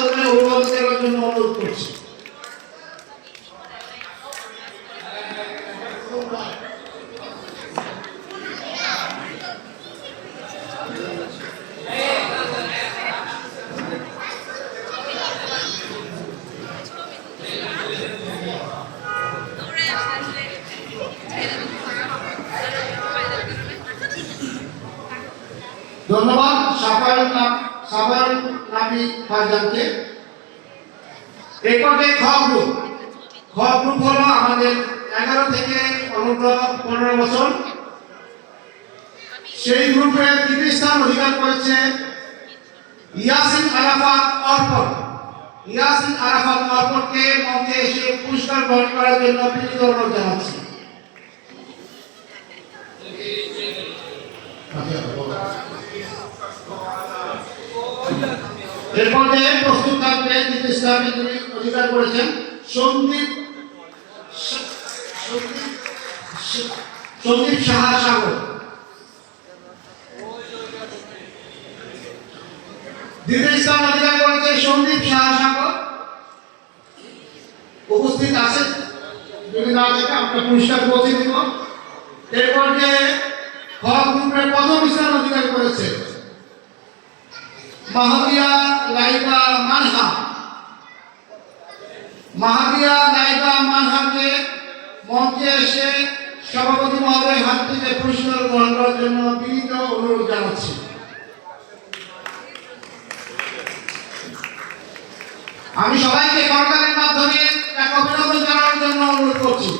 মাধ্যমে অভিবাদন দেওয়ার জন্য অনুরোধ করছি। ধন্যবাদ সাফায়ুল নাবী ভাইজানকে। এরপরে খ গ্রুপ হলো আমাদের 11 থেকে 15 বছর। সেই গ্রুপে তৃতীয় স্থান অধিকার করেছে ইয়াসিন আরাফাত অর্পণ। ইয়াসিন আরাফাত অর্পণকে মঞ্চে এসে পুরস্কার গ্রহণ করার জন্য বিনীত অনুরোধ জানাচ্ছি। এরপরে প্রস্তুত থাকবে তৃতীয় স্থান অধিকার করেছেন সন্দীপ সাহা সাগর। দ্বিতীয় স্থান অধিকার করেছে সন্দীপ সাহা সাগর। উপস্থিত আছে যদি না থাকে আমরা পুরস্কার পৌঁছে দিব। এরপরে খ গ্রুপের প্রথম স্থান অধিকার করেছে মাহাদিয়া লাইবা মানহা। মাহাদিয়া লাইবা মানহাকে মঞ্চে এসে সভাপতি মহোদয়ের হাত থেকে পুরস্কার গ্রহণ করার জন্য বিনীত অনুরোধ জানাচ্ছি। আমি সবাইকে করতালির মাধ্যমে এক অভিনন্দন জানানোর জন্য অনুরোধ করছি।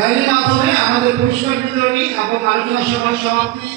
এর মাধ্যমে আমাদের পুরস্কার বিতরণী এবং আলোচনা সভার সমাপ্তি